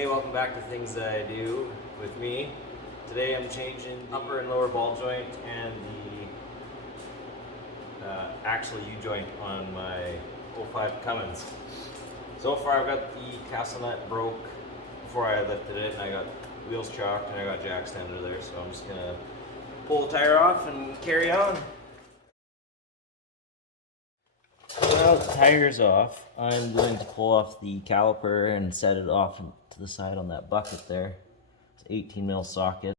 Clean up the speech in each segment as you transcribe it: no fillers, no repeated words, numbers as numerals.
Hey, welcome back to Things That I Do with me. Today I'm changing the upper and lower ball joint and the axle U-joint on my 05 Cummins. So far I've got the castle nut broke before I lifted it, and I got wheels chalked and I got jacks under there, so I'm just gonna pull the tire off and carry on. Now the tire's off, I'm going to pull off the caliper and set it off to the side on that bucket there. It's an 18 mil socket.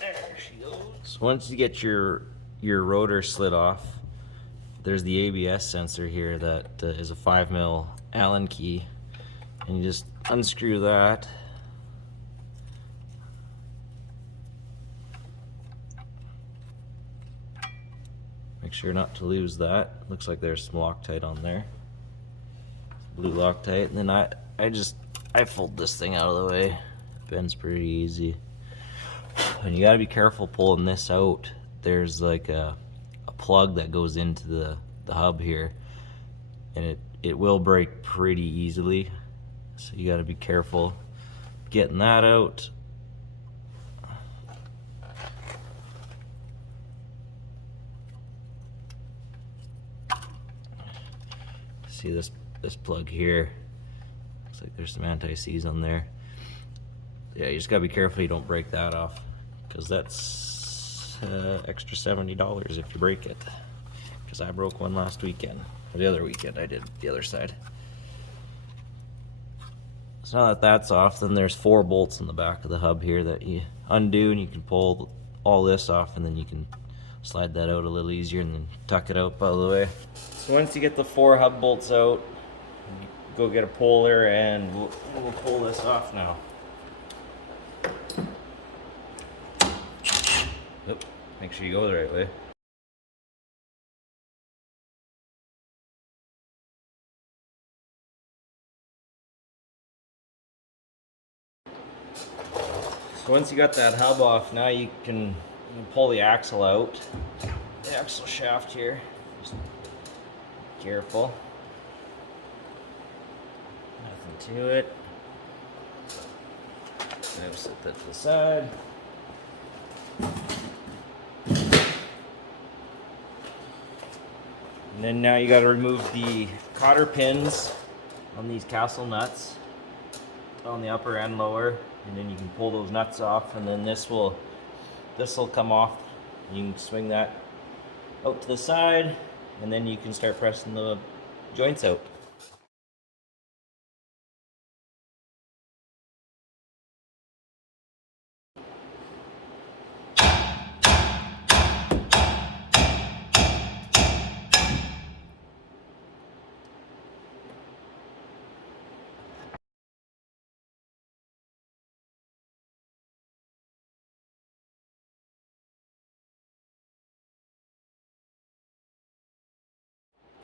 There she goes. So once you get your rotor slid off, there's the ABS sensor here that is a 5 mil Allen key, and you just unscrew that. Make sure not to lose that. Looks like there's some Loctite on there. Blue Loctite, and then I fold this thing out of the way. It bends pretty easy. And you gotta be careful pulling this out. There's like a plug that goes into the hub here, and it will break pretty easily. So you gotta be careful getting that out. See this plug here? Looks like there's some anti-seize on there. Yeah, you just gotta be careful you don't break that off, because that's extra $70 if you break it. Because I broke one last weekend, or the other weekend I did the other side. So now that that's off, then there's 4 bolts in the back of the hub here that you undo, and you can pull all this off, and then you can slide that out a little easier and then tuck it out by the way. So once you get the 4 hub bolts out, you go get a puller, and we'll pull this off now. Oop, make sure you go the right way. So once you got that hub off, now you can pull the axle out. The axle shaft here. Just careful. Nothing to it. Now set that to the side. And then now you got to remove the cotter pins on these castle nuts on the upper and lower, and then you can pull those nuts off, and then this will come off. You can swing that out to the side, and then you can start pressing the joints out.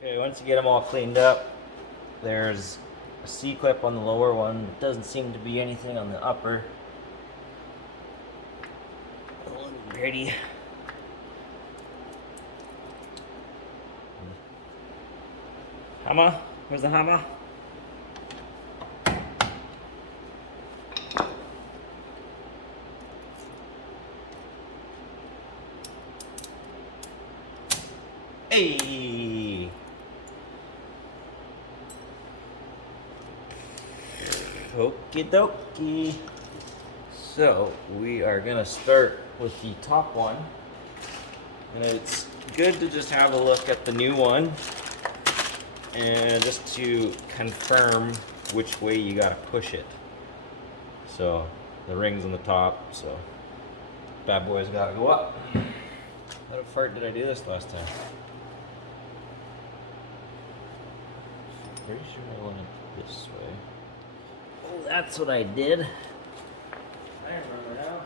Okay, once you get them all cleaned up, there's a C-clip on the lower one. It doesn't seem to be anything on the upper. Ready. Hammer? Where's the hammer? Hey! Okie dokie. So we are gonna start with the top one, and it's good to just have a look at the new one and just to confirm which way you gotta push it. So the ring's on the top, so bad boy's gotta go up. How the fart did I do this last time? Pretty sure I went this way. Oh, that's what I did. I remember now.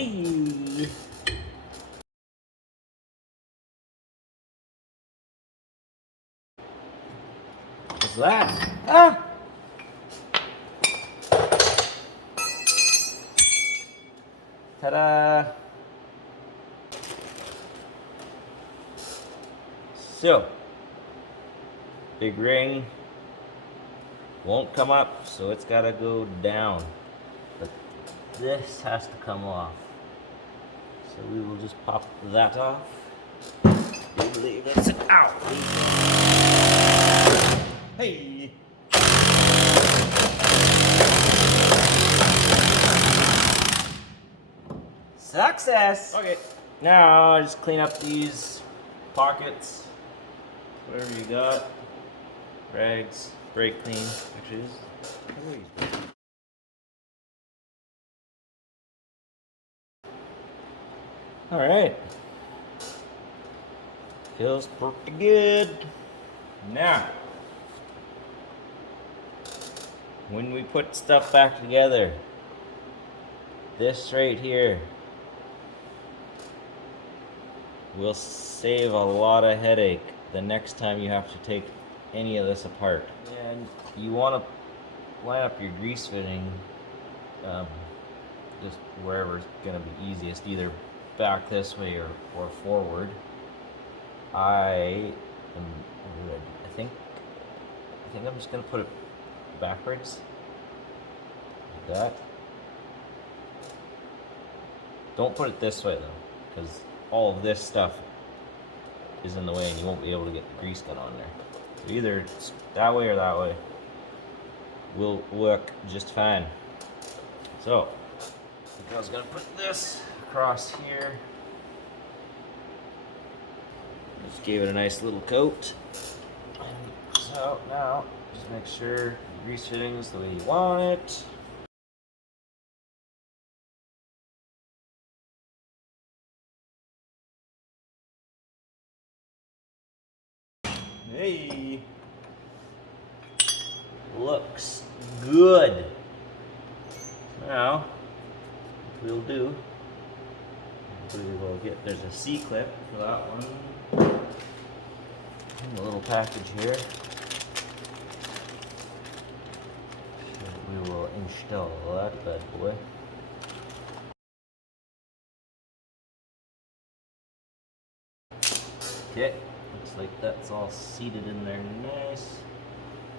Hey. What's that? Ah! Ta-da! So, big ring won't come up, so it's gotta go down. But this has to come off. So we will just pop that off. We believe that's it. Ow! Hey! Success! Okay, now I just clean up these pockets, whatever you got, rags, brake clean, actually this. All right, feels pretty good. Now, when we put stuff back together, this right here will save a lot of headache the next time you have to take any of this apart. And you want to line up your grease fitting just wherever it's going to be easiest, either back this way or forward. I think I'm just going to put it backwards like that. Don't put it this way though, because all of this stuff is in the way and you won't be able to get the grease gun on there. So either it's that way or that way will work just fine. So I think I was gonna put this across here. Just gave it a nice little coat. So now just make sure the grease fitting is the way you want it. Hey, looks good. Now, what we'll do, we will get, there's a C-clip for that one. And a little package here. So we will install that bad boy. Okay. Looks like that's all seated in there nice.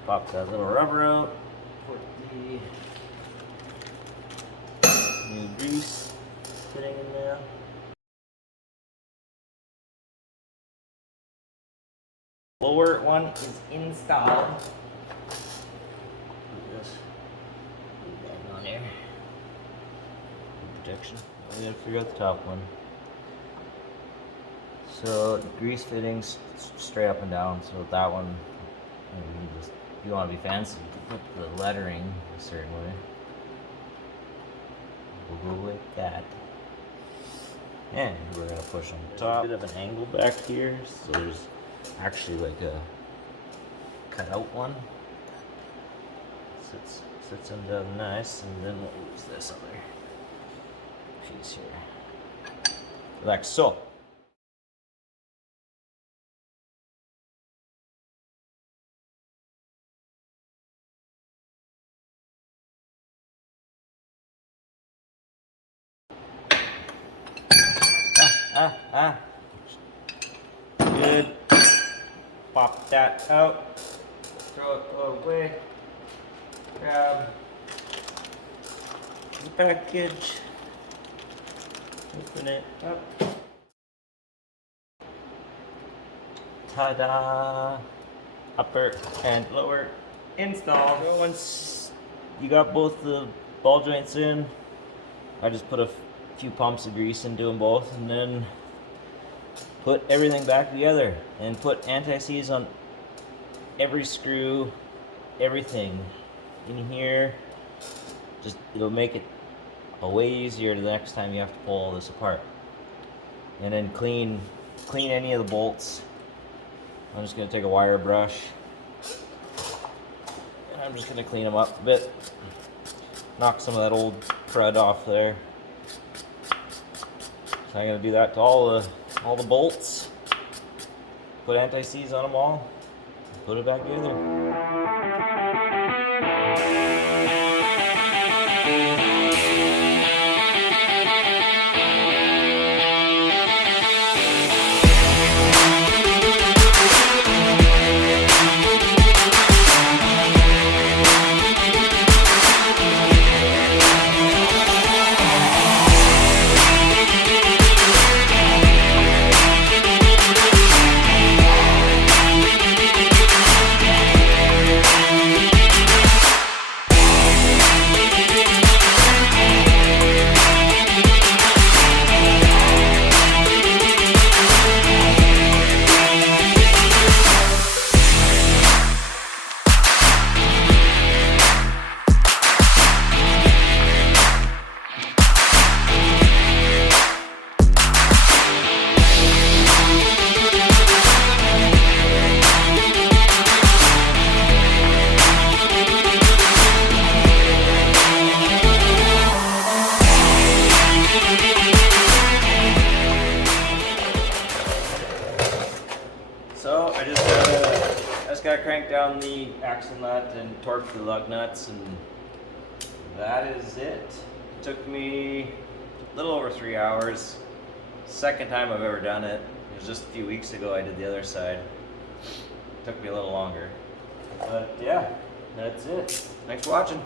Pop that little rubber out. Put the new grease fitting in there. Lower one is installed. Put this back on there. Protection. We gotta figure out the top one. So grease fittings straight up and down. So that one, if you want to be fancy, you can put the lettering a certain way. We'll go like that. And we're gonna push on top. A bit of an angle back here, so there's actually like a cutout one. Sits in down nice, and then we'll use this other piece here, like so. Good. Pop that out. Throw it away. Grab the package. Open it up. Ta-da! Upper and lower install. So once you got both the ball joints in, I just put a few pumps of grease into them both, and then put everything back together and put anti-seize on every screw, everything in here. Just, it'll make it a way easier the next time you have to pull all this apart. And then clean any of the bolts. I'm just gonna take a wire brush and I'm just gonna clean them up a bit, knock some of that old crud off there. So I'm gonna do that to all the bolts. Put anti-seize on them all. Put it back together. So I just gotta crank down the axle nut and torque the lug nuts, and that is it. It took me a little over 3 hours. Second time I've ever done it. It was just a few weeks ago I did the other side. It took me a little longer. But yeah, that's it. Thanks for watching.